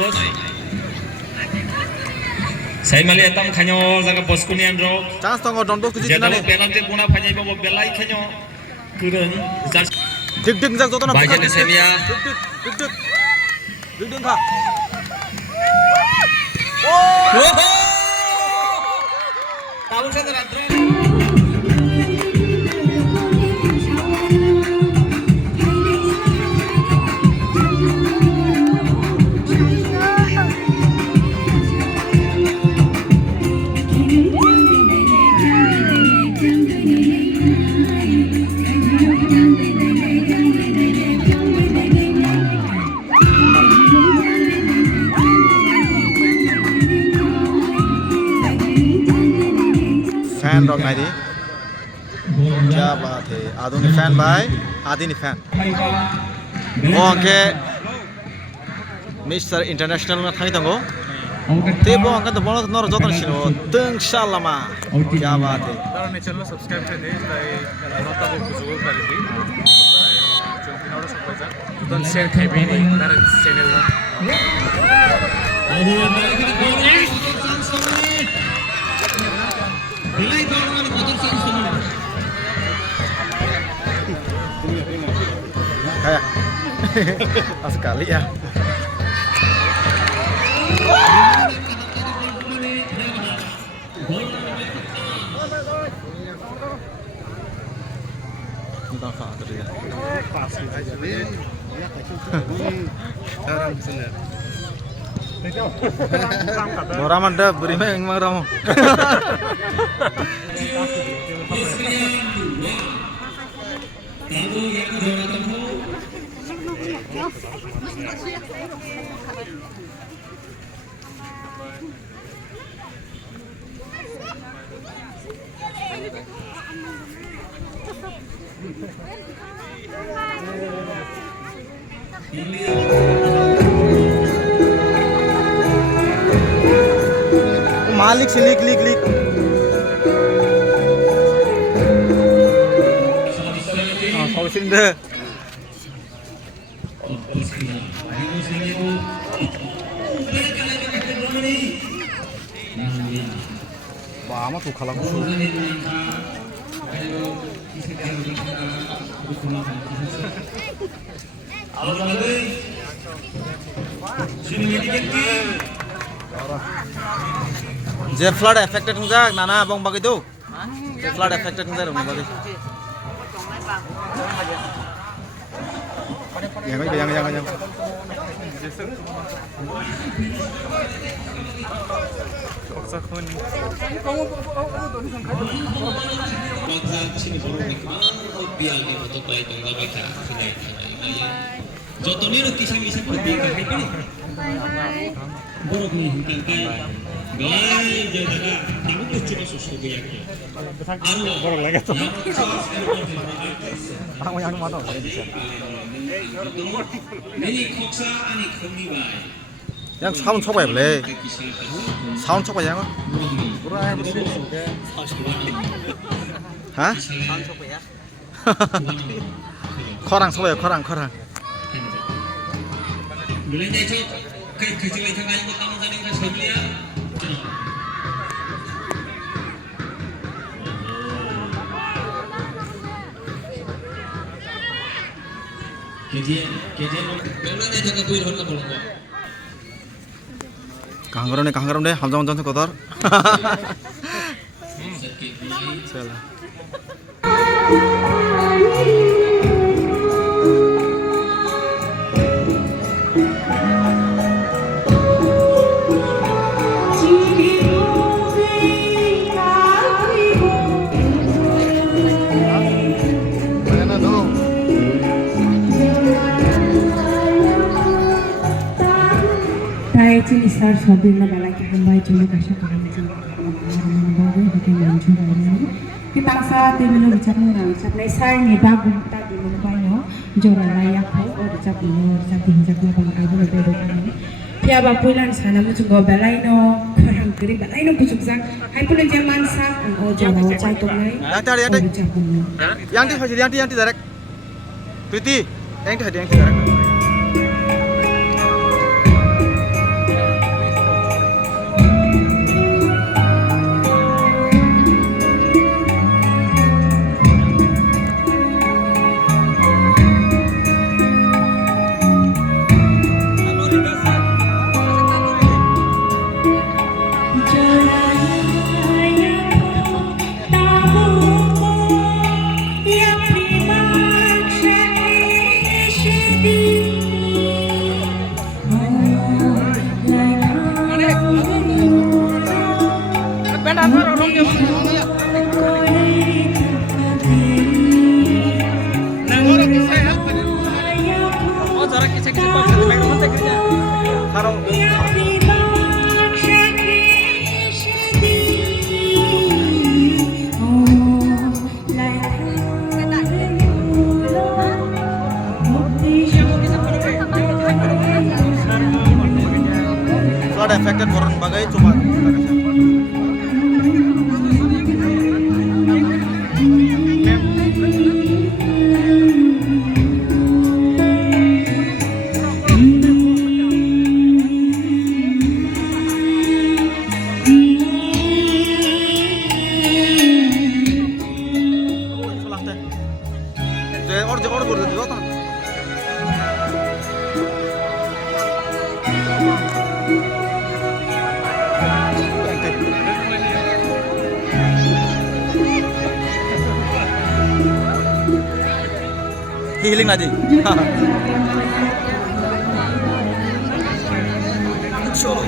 bos saya melihat tam kanyo jaga bos kunian ro chance tong don bos kuji jada nane penalti guna phanyai bo belai kanyo kurang dik dik jak jotona baja de semia dik dik kha tahu saya ratra fan rock nahi क्या बात है आधुनि fan भाई आदिनि fan okay mister international में थांगी दंगो ते बो अंकन तो बोलो नर जतन सिनो तंग शालमा क्या बात है दारा ने चैनल सब्सक्राइब कर दे ताई रता को कुछ कर दे चौकिनौर सब जा तो शेयर खाइबे नि दारा चैनल मा kayak sekali ya entah apa tadi ya orang ada beri main marah Malik sih lik solusin deh Lama tuh kalau je flood affected enggak nana abang bagi tuh flood affected enggak dong bagi jangan Jotonnya roti sang-sang lebih kakek ini. Borok nih tangkai. Gay jaga, kamu tuh cuma susu gayaknya. borok lagi tuh. Aku yang mana tuh? Ini koksa, ini kongibai. Yang sound coba ya boleh. Sound coba ya, hah? sound coba ya Korang coba ya, korang. Mulanya cok, kayak kecil itu kayak pertama kali kita sebelnya. Kejian, mulanya jaga tuh irhon bolong kok. Kanggaram deh, hamzam tuh kotor. Salah. Actually, sir, sabi na balay ka kung bahay chuli kasya parang medyo bago bakit medyo bago. Kita sa timno bicara na sir ni bago tadi mo ba no? Jora layak ho o bicara pinjak na pangkago na pero kami. Kaya ba pulan sana mo chung balay no karang kiri balay no busuk sang hay pulan jaman sa ang o jora o chay tunay. Yang di direct. Priti, yang di direct. Flood affected Boron Bagai coba. Or করে দিও তা healing aja. Cholo.